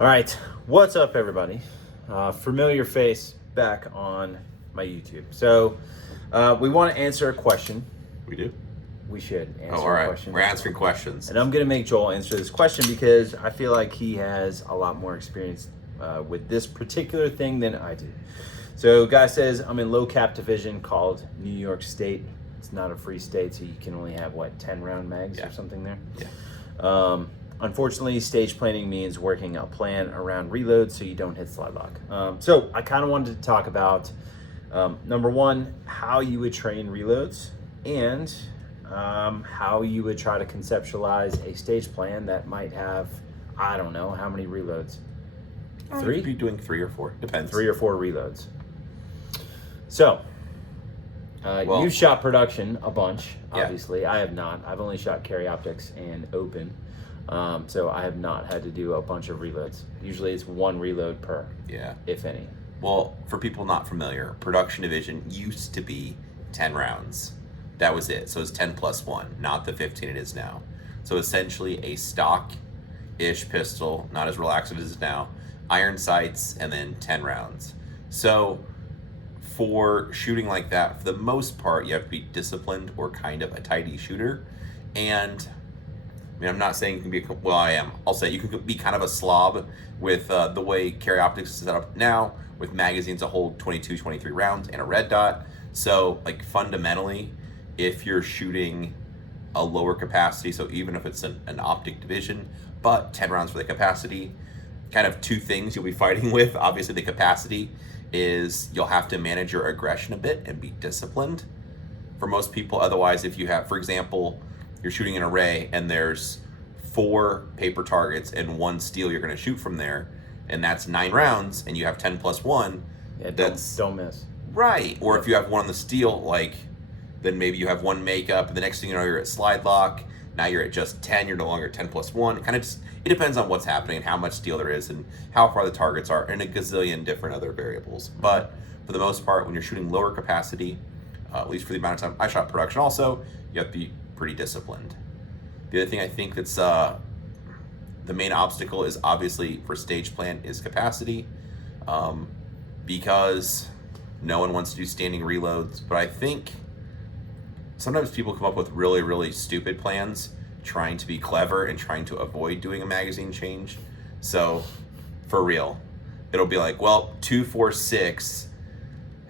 All right, what's up, everybody? Familiar face back on my YouTube. So we want to answer a question. We do? We should answer all right. a question. We're answering questions. And I'm going to make Joel answer this question because I feel like he has a lot more experience with this particular thing than I do. So guy says, I'm in low cap division called New York State. It's not a free state, so you can only have, 10 round mags or something there? Yeah. Unfortunately, stage planning means working a plan around reload so you don't hit slide lock. So I kind of wanted to talk about, number one, how you would train reloads and how you would try to conceptualize a stage plan that might have, I don't know, how many reloads? Three? You could be doing 3 or 4. Depends. 3 or 4 reloads. So, you've shot production a bunch, obviously. I have not. I've only shot carry optics and open. So I have not had to do a bunch of reloads. Usually it's 1 reload per, if any. Well, for people not familiar, production division used to be 10 rounds. That was it. So it's 10 plus 1, not the 15 it is now. So essentially a stock-ish pistol, not as relaxed as it is now, iron sights, and then 10 rounds. So for shooting like that, for the most part, you have to be disciplined or kind of a tidy shooter. And I mean, I'm not saying you can be, well, I am. I'll say you can be kind of a slob with the way carry optics is set up now, with magazines that hold 22, 23 rounds and a red dot. So, like, fundamentally, if you're shooting a lower capacity, so even if it's an optic division, but 10 rounds for the capacity, kind of 2 things you'll be fighting with. Obviously, the capacity is you'll have to manage your aggression a bit and be disciplined. For most people, otherwise, if you have, for example, you're shooting an array and there's 4 paper targets and 1 steel you're going to shoot from there, and that's 9 rounds, and you have 10 plus 1. Yeah, don't miss. Right. Or if you have 1 on the steel, then maybe you have 1 makeup, and the next thing you know, you're at slide lock. Now you're at just 10. You're no longer 10 plus 1. It depends on what's happening and how much steel there is and how far the targets are, and a gazillion different other variables. But for the most part, when you're shooting lower capacity, at least for the amount of time I shot production also, you have to be pretty disciplined. The other thing I think that's the main obstacle is obviously for stage plan is capacity, because no one wants to do standing reloads. But I think sometimes people come up with really, really stupid plans trying to be clever and trying to avoid doing a magazine change. So for real, it'll be like, well, 2, 4, 6,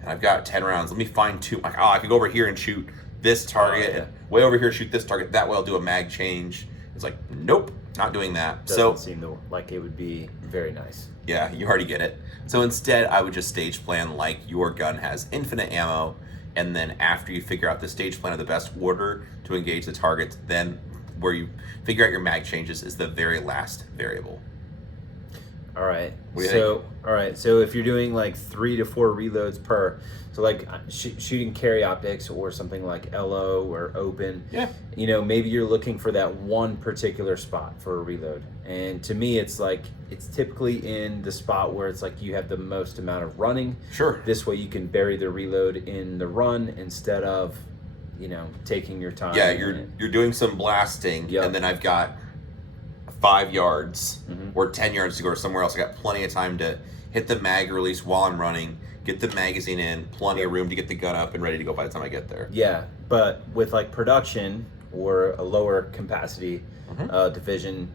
and I've got 10 rounds. Let me find 2. Like, I could go over here and shoot this target, and way over here shoot this target. That way I'll do a mag change. It's like, nope, not doing that. Doesn't seem like it would be very nice. Yeah, you already get it. So instead, I would just stage plan like your gun has infinite ammo, and then after you figure out the stage plan of the best order to engage the targets, then where you figure out your mag changes is the very last variable. All right. What do you think? All right. So if you're doing 3 to 4 reloads per, so shooting carry optics or something like LO or open, maybe you're looking for that one particular spot for a reload. And to me, it's typically in the spot where it's you have the most amount of running. Sure. This way you can bury the reload in the run instead of, taking your time. Yeah, you're doing some blasting, and then I've got 5 yards or 10 yards to go somewhere else. I got plenty of time to hit the mag release while I'm running, get the magazine in, plenty of room to get the gun up and ready to go by the time I get there. Yeah, but with production or a lower capacity division,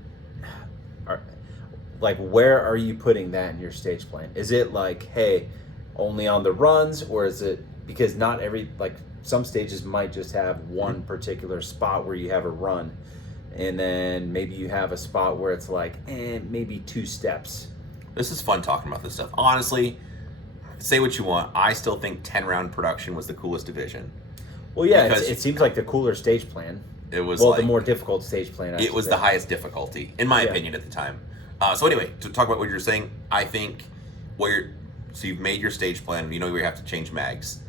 where are you putting that in your stage plan? Is it hey, only on the runs, or is it because not every some stages might just have one particular spot where you have a run, and then maybe you have a spot where it's maybe 2 steps. This is fun talking about this stuff. Honestly, say what you want. I still think 10 round production was the coolest division. Well, yeah, it seems like the cooler stage plan. It was the more difficult stage plan. It was the highest difficulty, in my opinion, at the time. So anyway, to talk about what you're saying, I think so you've made your stage plan. You know where you have to change mags.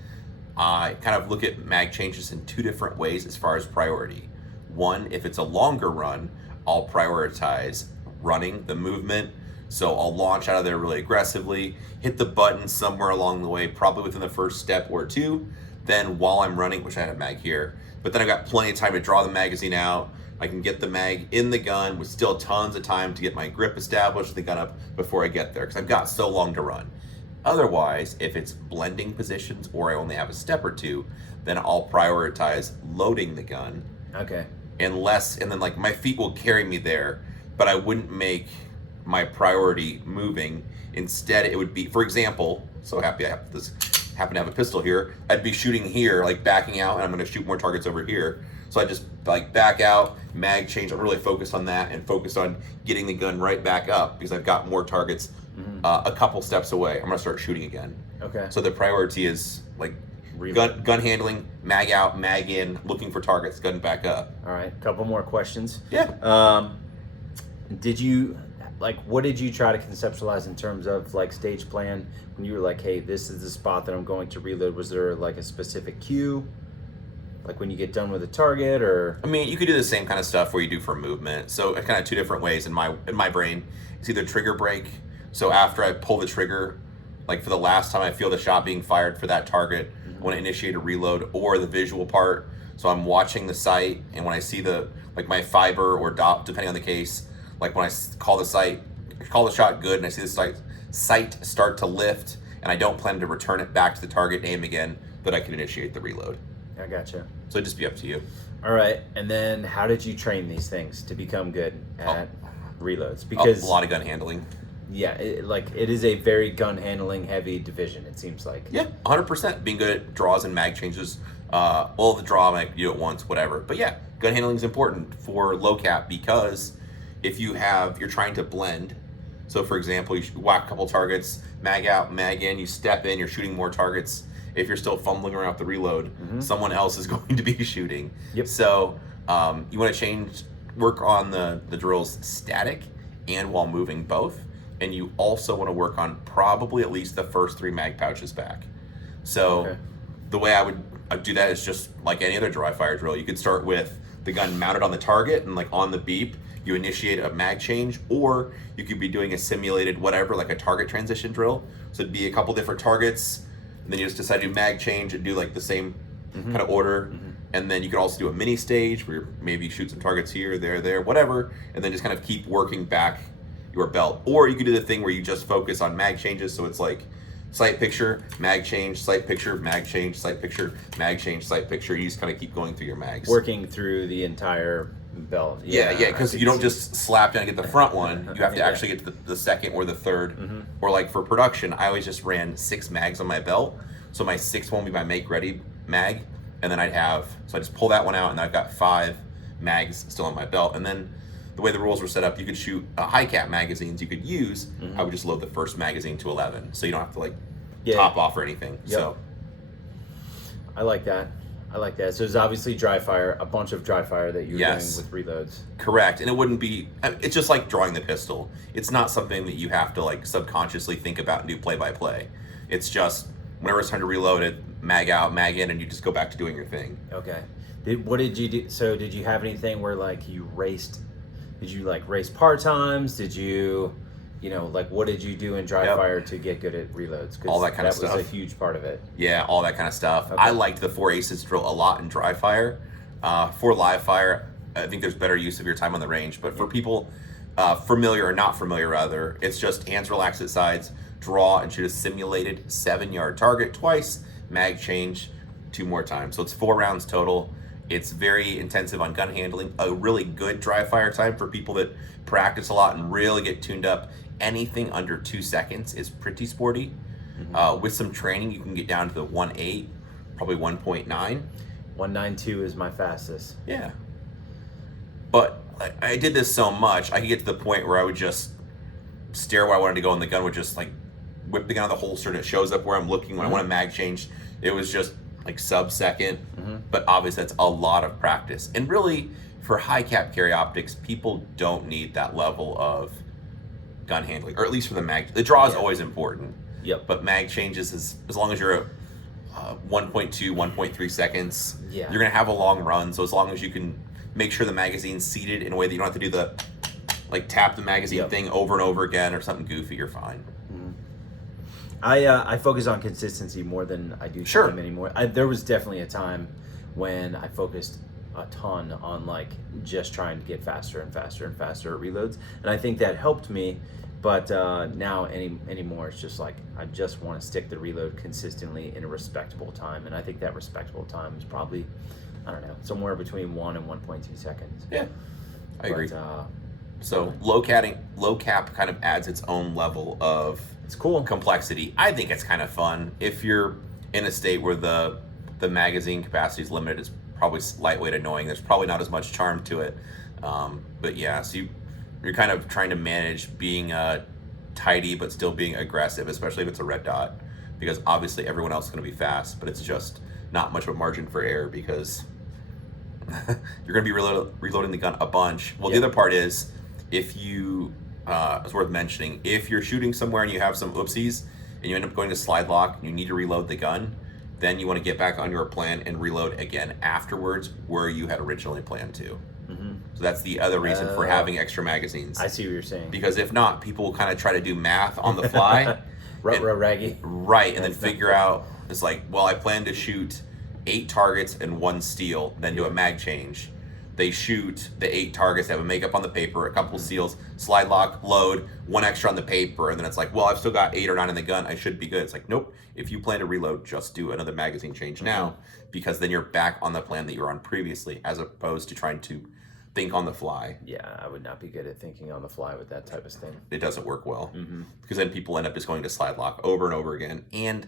I kind of look at mag changes in 2 different ways as far as priority. One, if it's a longer run, I'll prioritize running the movement. So I'll launch out of there really aggressively, hit the button somewhere along the way, probably within the first step or 2. Then while I'm running, which I had a mag here, but then I've got plenty of time to draw the magazine out, I can get the mag in the gun with still tons of time to get my grip established, the gun up before I get there, because I've got so long to run. Otherwise, if it's blending positions or I only have a step or two, then I'll prioritize loading the gun. Okay. And then like my feet will carry me there, but I wouldn't make my priority moving. Instead, it would be, for example, so happy I happen to have a pistol here. I'd be shooting here, like backing out, and I'm going to shoot more targets over here. So I just like back out, mag change. I'm really focused on that and focused on getting the gun right back up because I've got more targets a couple steps away. I'm going to start shooting again. Okay. So the priority is like gun handling, mag out, mag in, looking for targets, gun back up. All right. Couple more questions. Yeah. Did you what did you try to conceptualize in terms of like stage plan when you were like, hey, this is the spot that I'm going to reload? Was there like a specific cue? Like when you get done with a target, or? I mean, you could do the same kind of stuff where you do for movement. So kind of two different ways in my brain. It's either trigger break. So after I pull the trigger, like for the last time I feel the shot being fired for that target, I want to initiate a reload, or the visual part. So I'm watching the sight, and when I see my fiber or dot, depending on the case, like when I call the shot good, and I see the sight start to lift, and I don't plan to return it back to the target, aim again, that I can initiate the reload. I gotcha. So it'd just be up to you. All right, and then how did you train these things to become good at reloads? Because a lot of gun handling. Yeah, it is a very gun handling heavy division, it seems like. Yeah, 100%. Being good at draws and mag changes. The draw, mag, you do it once, whatever. But yeah, gun handling is important for low cap because if you're trying to blend. So for example, you whack a couple targets, mag out, mag in, you step in, you're shooting more targets. If you're still fumbling around with the reload, someone else is going to be shooting. Yep. So you want to work on the drills static and while moving both. And you also want to work on probably at least the first 3 mag pouches back. So the way I would do that is just like any other dry fire drill. You could start with the gun mounted on the target and like on the beep, you initiate a mag change, or you could be doing a simulated whatever, like a target transition drill. So it'd be a couple different targets, and then you just decide to do mag change and do like the same kind of order. And then you could also do a mini stage where maybe shoot some targets here, there, whatever, and then just kind of keep working back your belt. Or you could do the thing where you just focus on mag changes, so it's like sight picture, mag change, sight picture, mag change, sight picture, mag change, sight picture. You just kind of keep going through your mags. Working through the entire belt. Yeah, because you don't just slap down and get the front one. You have to actually get to the second or the third. Or like for production, I always just ran 6 mags on my belt. So my 6th one would be my make ready mag. And then I just pull that one out, and I've got 5 mags still on my belt. And then the way the rules were set up, you could shoot high cap magazines you could use. I would just load the first magazine to 11, so you don't have to top off or anything. Yep. So I like that. So there's obviously dry fire, a bunch of dry fire that you're doing with reloads. Correct. And it wouldn't be, it's just like drawing the pistol. It's not something that you have to subconsciously think about and do play by play. It's just whenever it's time to reload it, mag out, mag in, and you just go back to doing your thing. Okay. What did you do? So did you have anything where you raced? Did you race par times? Did you, what did you do in dry fire to get good at reloads? 'Cause all that kind of stuff. That was a huge part of it. Yeah, all that kind of stuff. Okay. I liked the 4 aces drill a lot in dry fire. For live fire, I think there's better use of your time on the range. But for people familiar or not familiar, rather, it's just hands relaxed at sides, draw and shoot a simulated 7-yard target twice, mag change 2 more times. So it's 4 rounds total. It's very intensive on gun handling. A really good dry fire time for people that practice a lot and really get tuned up. Anything under 2 seconds is pretty sporty. With some training, you can get down to the 1.8, probably 1.9. 1.92 is my fastest. Yeah. But I did this so much, I could get to the point where I would just stare where I wanted to go, and the gun would just whip the gun out of the holster, and it shows up where I'm looking. When I want to mag change, it was just sub-second. But obviously that's a lot of practice. And really, for high cap carry optics, people don't need that level of gun handling, or at least for the mag. The draw is always important. Yep. But mag changes, as long as you're at 1.2, 1.3 seconds, you're going to have a long run. So as long as you can make sure the magazine's seated in a way that you don't have to do the tap the magazine thing over and over again or something goofy, you're fine. I focus on consistency more than I do time anymore. There was definitely a time when I focused a ton on like just trying to get faster and faster and faster at reloads, and I think that helped me. But now anymore, it's just like I just want to stick the reload consistently in a respectable time, and I think that respectable time is probably, I don't know, somewhere between 1 and 1.2 seconds. Yeah, I agree. But, so low cap kind of adds its own level of it's cool complexity. I think it's kind of fun if you're in a state where the magazine capacity is limited. It's probably lightweight annoying. There's probably not as much charm to it. But yeah, so you're kind of trying to manage being tidy but still being aggressive, especially if it's a red dot, because obviously everyone else is going to be fast, but it's just not much of a margin for error because you're going to be reloading the gun a bunch. Well, Yeah. the other part is if you, it's worth mentioning, if you're shooting somewhere and you have some oopsies and you end up going to slide lock and you need to reload the gun, then you want to get back on your plan and reload again afterwards where you had originally planned to. So that's the other reason for having extra magazines. I see what you're saying. Because if not, people will kind of try to do math on the fly. Raggy. Right, and then figure out, it's like, well, I plan to shoot 8 targets and 1 steal, then do a mag change. They shoot the 8 targets, they have a makeup on the paper, a couple steals, slide lock, load, 1 extra on the paper, and then it's like, well, I've still got 8 or 9 in the gun, I should be good. It's like, nope, if you plan to reload, just do another magazine change now, because then you're back on the plan that you were on previously, as opposed to trying to think on the fly. Yeah, I would not be good at thinking on the fly with that type of thing. It doesn't work well, because then people end up just going to slide lock over and over again. And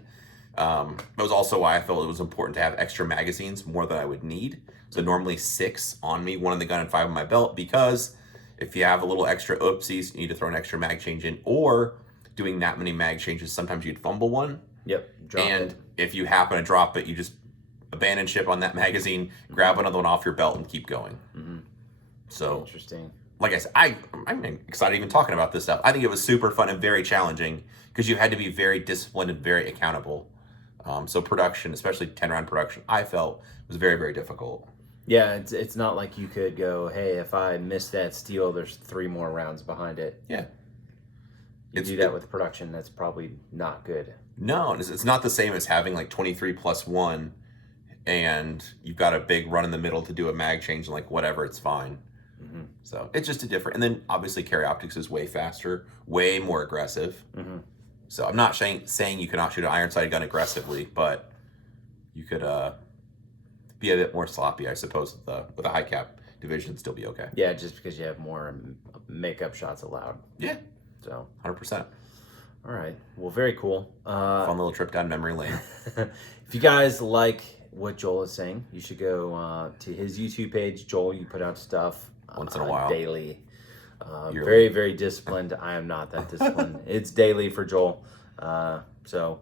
that was also why I felt it was important to have extra magazines, more than I would need. So normally 6 on me, 1 in the gun and 5 on my belt, because if you have a little extra oopsies, you need to throw an extra mag change in, or doing that many mag changes, sometimes you'd fumble one. Yep. And if you happen to drop it, you just abandon ship on that magazine, grab another one off your belt and keep going. So interesting. Like I said, I'm excited even talking about this stuff. I think it was super fun and very challenging because you had to be very disciplined and very accountable. So production, especially 10-round production, I felt was very, very difficult. Yeah, it's not like you could go, hey, if I miss that steal, there's 3 more rounds behind it. Yeah. You do that with production, that's probably not good. No, it's not the same as having like 23 plus 1 and you've got a big run in the middle to do a mag change and like whatever, it's fine. So it's just a different, and then obviously carry optics is way faster, way more aggressive. So I'm not saying you cannot shoot an iron sighted gun aggressively, but you could be a bit more sloppy, I suppose, with a high cap division and still be okay. Yeah, just because you have more makeup shots allowed. Yeah. So 100%. All right. Well, very cool. Fun little trip down memory lane. If you guys like what Joel is saying, you should go to his YouTube page. Joel, you put out stuff once in a while, daily. Very, very disciplined. I am not that disciplined. It's daily for Joel. So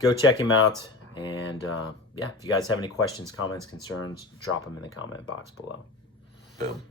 go check him out. And yeah, if you guys have any questions, comments, concerns, drop them in the comment box below. Boom.